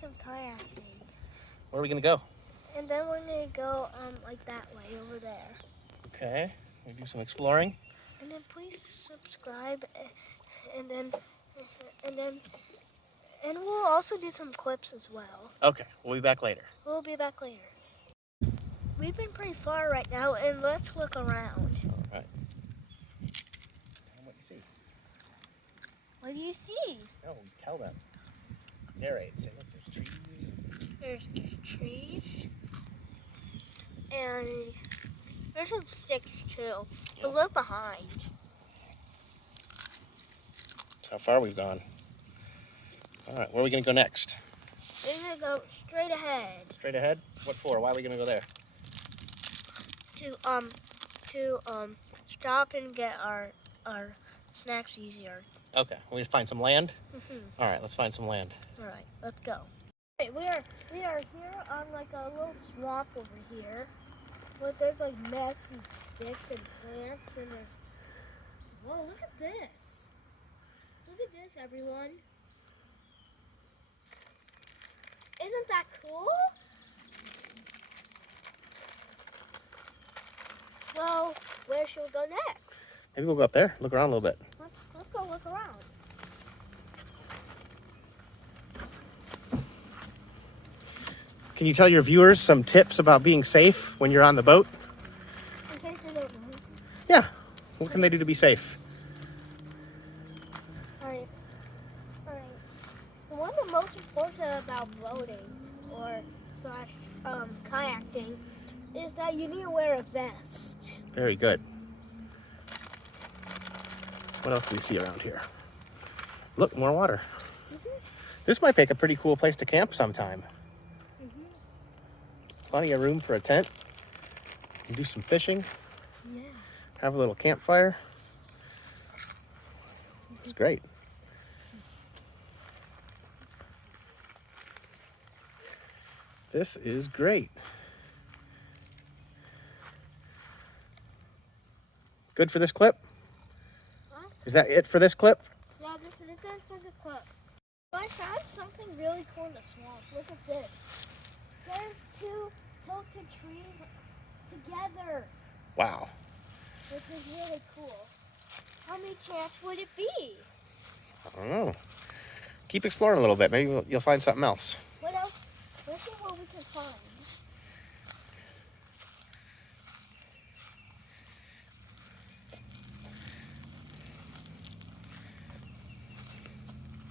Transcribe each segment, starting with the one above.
some kayaking. Where are we gonna go? And then we're gonna go like that way over there. Okay, we do some exploring. And then please subscribe, and we'll also do some clips as well. Okay, we'll be back later. We'll be back later. We've been pretty far right now, and let's look around. All right. What do you see? What do you see? Oh, tell them. Narrate. Say, look, there's trees. There's trees, and there's some sticks too. But look behind. That's how far we've gone. All right, where are we gonna go next? We're gonna go straight ahead. Straight ahead? What for? Why are we gonna go there? To stop and get our snacks easier. Okay, we find some land. Mm-hmm. All right, let's find some land. All right, let's go. Okay, we are here on like a little swamp over here, but there's like messy sticks and plants, and there's. Whoa! Look at this! Look at this, everyone! Isn't that cool? Well, where should we go next? Maybe we'll go up there, look around a little bit. Let's go look around. Can you tell your viewers some tips about being safe when you're on the boat? In case they don't know. Yeah. What can they do to be safe? Alright. One of the most important about boating or kayaking is that you need to wear a vest. Very good. What else do we see around here? Look, more water. Mm-hmm. This might make a pretty cool place to camp sometime. Mm-hmm. Plenty of room for a tent. You can do some fishing. Yeah. Have a little campfire. It's great. This is great. Good for this clip? Huh? Is that it for this clip? Yeah, this is for the clip. I found something really cool in the swamp. Look at this. There's two tilted trees together. Wow. Which is really cool. How many chance would it be? I don't know. Keep exploring a little bit. Maybe you'll find something else. What else? Let's see what we can find.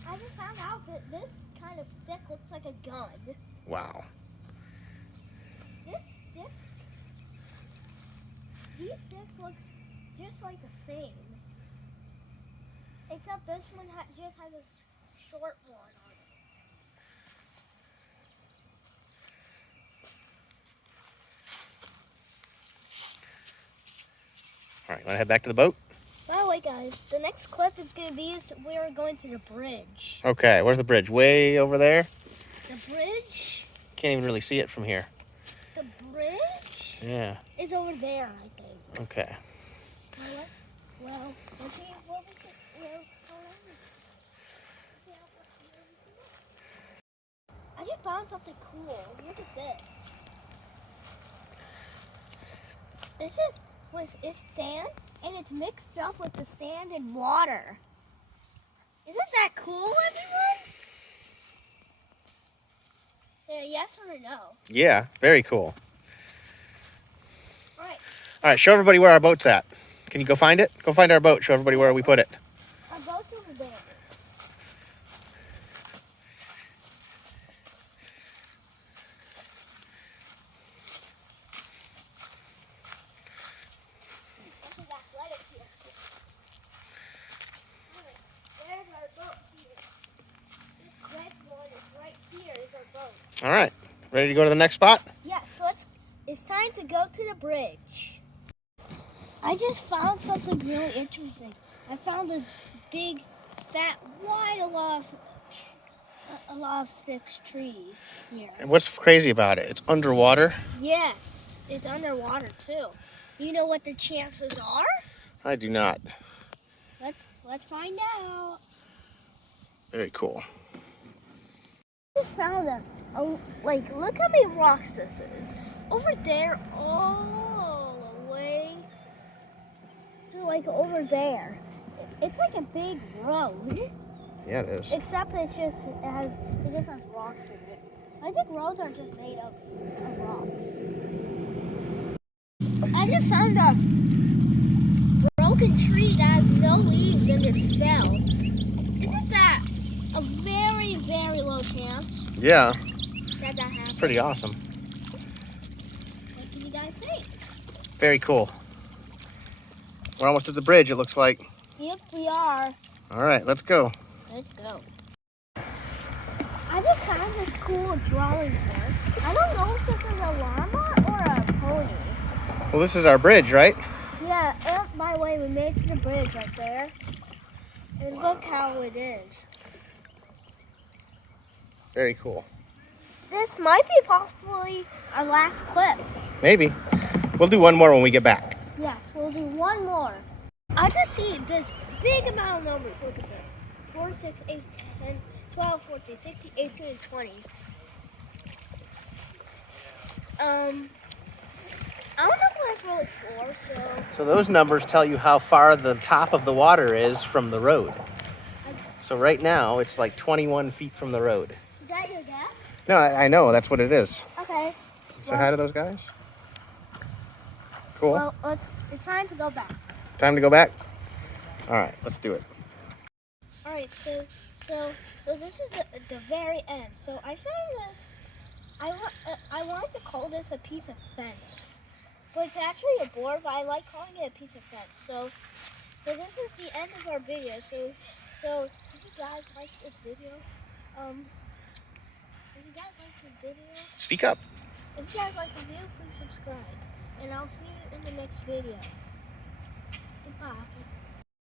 I just found out that this kind of stick looks like a gun. Wow. This stick, these sticks looks just like the same. Except this one just has a short one on it. All right, want to head back to the boat? By the way, guys, the next clip is going to be we are going to the bridge. Okay, where's the bridge? Way over there? The bridge? Can't even really see it from here. The bridge? Yeah. Is over there, I think. Okay. Well, let's see what we can. I just found something cool. Look at this. It's sand, and it's mixed up with the sand and water. Isn't that cool, everyone? Say a yes or a no. Yeah, very cool. All right. All right, show everybody where our boat's at. Can you go find it? Go find our boat. Show everybody where we put it. Our boat's over there. All right, ready to go to the next spot? Yes, it's time to go to the bridge. I just found something really interesting. I found this big, fat, wide, a lot of sticks tree here. And what's crazy about it? It's underwater? Yes, it's underwater too. Do you know what the chances are? I do not. Let's find out. Very cool. just found like, look how many rocks this is. Over there, all the way to like over there. It's like a big road. Yeah, it is. Except it just has rocks in it. I think roads are just made of rocks. I just found a broken tree that has no leaves and it fell. Isn't that a very, very low chance Yeah, that happens? it's pretty awesome. What do you guys think? Very cool. We're almost at the bridge, it looks like. Yep, we are. All right, let's go. Let's go. I just found this cool drawing board. I don't know if this is a llama or a pony. Well, this is our bridge, right? Yeah, by the way, we made it to the bridge right there. And look how it is. Very cool. This might be possibly our last clip. Maybe. We'll do one more when we get back. Yes, we'll do one more. I just see this big amount of numbers. Look at this. 4, 6, 8, 10, 12, 14, 16, 18, and 20. I don't know if that's really 4, So those numbers tell you how far the top of the water is from the road. So right now, it's like 21 feet from the road. Is that your guess? No, I know. That's what it is. Okay. Say hi to those guys. Cool. Well, it's time to go back. Time to go back? All right, let's do it. All right, so this is the very end. So I found this. I wanted to call this a piece of fence, but it's actually a board. But I like calling it a piece of fence. So this is the end of our video. So if you guys like this video, Speak up. If you guys like the video, please subscribe, and I'll see you in the next video. Goodbye.